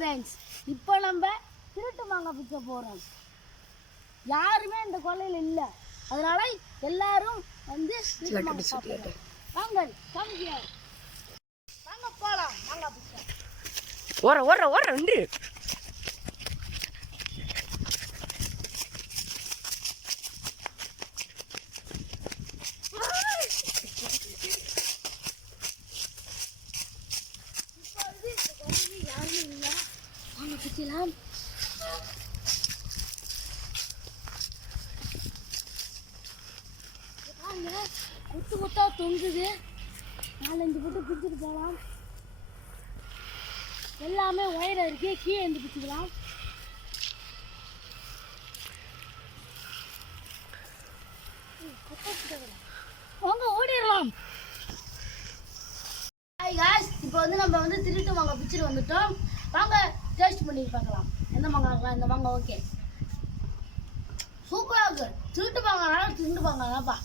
Friends, இப்போ நம்ம திருட்டு மாங்காய் பிச்ச போகிறோம். யாருமே இந்த கொள்ளையில் இல்லை, அதனால எல்லாரும் வந்து வாங்க போகலாம். மாங்காய் பிச்சை ஓர வந்து குத்து குத்தா தொங்குது. 4-5 போட்டு பிடிச்சிட்டு போகலாம். எல்லாமே ஒயரை இருக்கு, கீழே இருந்து பிடிச்சிக்கலாம். வாங்க ஓடிடலாம். ஹாய் காய்ஸ், இப்போ வந்து நம்ம வந்து திருட்டு மாங்காய் பிடிச்சிட்டு வந்துட்டோம். வாங்க டேஸ்ட் பண்ணி பார்க்கலாம். எந்த மாங்காய் இருக்கலாம்? இந்த மாங்காய் ஓகே, சூப்பராக இருக்கு. திருட்டு மாங்காய் திருட்டு மாங்காய்ப்பா.